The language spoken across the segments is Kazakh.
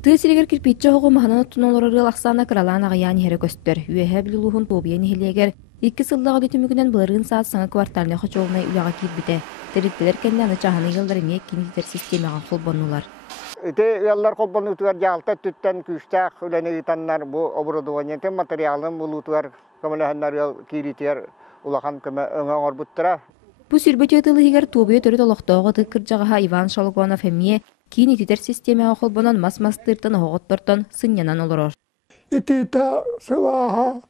Тысырыгар кирпичче хоғы маханан оттунолоры лақсана кралан ағаян хері көстер. Үйәһә білілуғын тобиян хелегер. 2 сылдағы дөтімігінен бұларын саат саңа кварталына қочолына үліға кирбіте. Тәріктелер кәннәні чағаны елдеріне кенетер системаға қолбанулар. Яллар қолбану тұғар жалта түттен күштәқ үләне ғитанлар бұл оборудованиятен материалын бұлутығар көміліғанлар киритер улахан көмі өңі орбуттыра. Бу сүрбөт ятылыгар тобия төрөт олохтоого тыккыржагаха Иван Шалгонов эмие кийин ититер системага холбонон мас-мастыртан оготтортон сыннянан олорор. Итита сылаха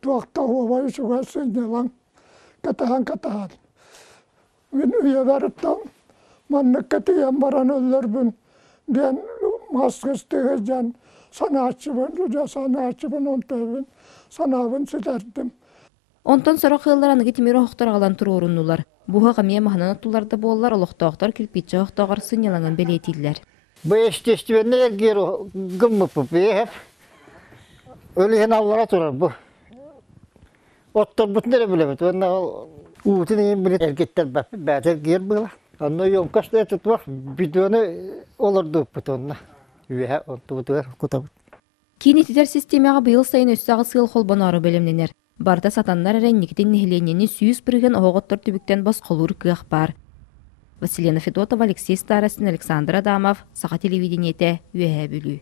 туактауа ишуга сыннялан катахан. Мен уядарыттам манныкка тиен баран өллөрбүн ден маскыстыгы жан санаачыбын онтөбүн санабын сидердим. Онтон сорок хыллараны китимир охтор алан туруруннулар. Буга гамия маханан оттуларда боллар олохтоохтор кирпичче охтоогор сынняланган белетиллер. Bu естественный гер гыммыпы бейхеп. Өліген аллара турар bu. Оттор бұтынere білемет. Онна уутын ең білет әркеттер бәтер гер бұла. Онна емкашты әтіт бар. Бидуаны олырды бұт онна. Үйе онты бұтығар құтабыт. Кийин ититер системага быйыл сайын өссагы сыл холбонору белемненер. Барда сатаннар эренникитин нехиленени сүйүс бирген оготтор түбүктен басколур кыах бар. Василина Федотова, Алексей Старостин, Александр Адамов, Саха телевидениете, Үйе бүлүү.